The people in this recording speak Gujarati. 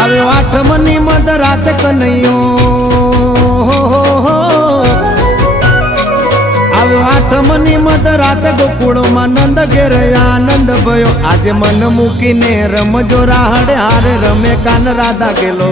આવ્યો આઠમની મધ રાત કનૈયો, આવ્યો આઠમની મધ રાત ગોકુળમાં નંદ ઘેર આનંદ ભયો. આજે મન મૂકીને રમજો રાહડે હારે રમે કાન રાધા ગેલો.